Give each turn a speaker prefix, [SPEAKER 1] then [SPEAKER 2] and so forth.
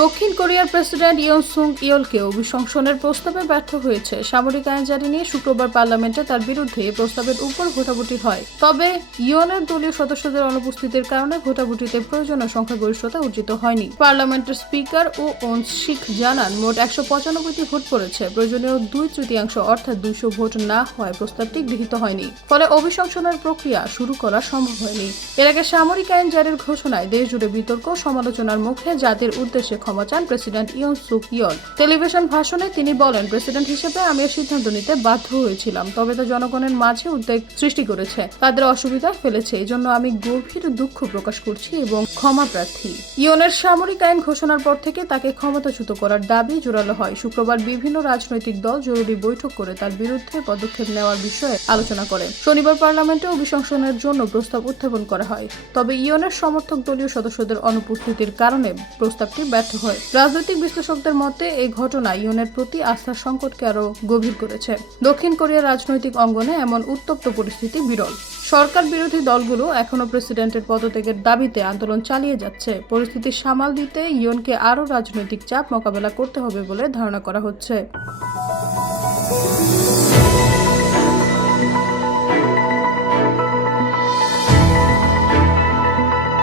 [SPEAKER 1] দক্ষিণ কোরিয়ার প্রেসিডেন্ট ইয়ন সুং ইয়লকে অভিশংসনের প্রস্তাবে ব্যর্থ হয়েছে। সামরিক আইন জারি নিয়ে শুক্রবার পার্লামেন্টে তার বিরুদ্ধে এই প্রস্তাবের উপর ভোটাভুটি হয়। তবে ইয়নের দলীয় সদস্যদের অনুপস্থিতির কারণে ভোটাভুটিতে প্রয়োজনীয় সংখ্যাগরিষ্ঠতা অর্জিত হয়নি। পার্লামেন্টের স্পিকার ও অংশিক জানান, মোট একশো পঁচানব্বইটি ভোট পড়েছে। প্রয়োজনীয় দুই তৃতীয়াংশ অর্থাৎ দুইশো ভোট না হওয়ায় প্রস্তাবটি গৃহীত হয়নি। ফলে অভিশংসনের প্রক্রিয়া শুরু করা সম্ভব হয়নি। এর আগে সামরিক আইন জারির ঘোষণায় দেশ জুড়ে বিতর্ক সমালোচনার মুখে জাতির উদ্দেশ্যে ক্ষমা চান president Yoon Suk Yeol television ভাষণে তিনি বলেন, প্রেসিডেন্ট হিসেবে আমি সিদ্ধান্ত নিতে বাধ্য হয়েছিলাম, তবে তা জনগণের মাঝে উদ্বেগ সৃষ্টি করেছে। তাদের অসুবিধায় ফেলেছে এই জন্য আমি গভীর দুঃখ প্রকাশ করছি এবং ক্ষমা প্রার্থী। ইয়নের সামরিক আইন ঘোষণার পর থেকে তাকে ক্ষমতাচ্যুত করার দাবি জোরালো হয়। শুক্রবার বিভিন্ন রাজনৈতিক দল জরুরি বৈঠক করে তার বিরুদ্ধে পদক্ষেপ নেওয়ার বিষয়ে আলোচনা করে। শনিবার পার্লামেন্টে অভিশংসনের জন্য প্রস্তাব উত্থাপন করা হয়। তবে ইয়নের সমর্থক দলীয় সদস্যদের অনুপস্থিতির কারণে প্রস্তাবটি ব্যর্থ হয়। রাজনৈতিক বিশ্লেষকদের মতে, এই ঘটনা ইয়নের প্রতি আস্থার সংকটকে আরও গভীর করেছে। দক্ষিণ কোরিয়ার রাজনৈতিক অঙ্গনে এমন উত্তপ্ত পরিস্থিতি বিরল। সরকার বিরোধী দলগুলো এখনও প্রেসিডেন্টের পদত্যাগের দাবিতে আন্দোলন চালিয়ে যাচ্ছে। পরিস্থিতি সামাল দিতে ইয়নকে আরও রাজনৈতিক চাপ মোকাবেলা করতে হবে বলে ধারণা করা হচ্ছে।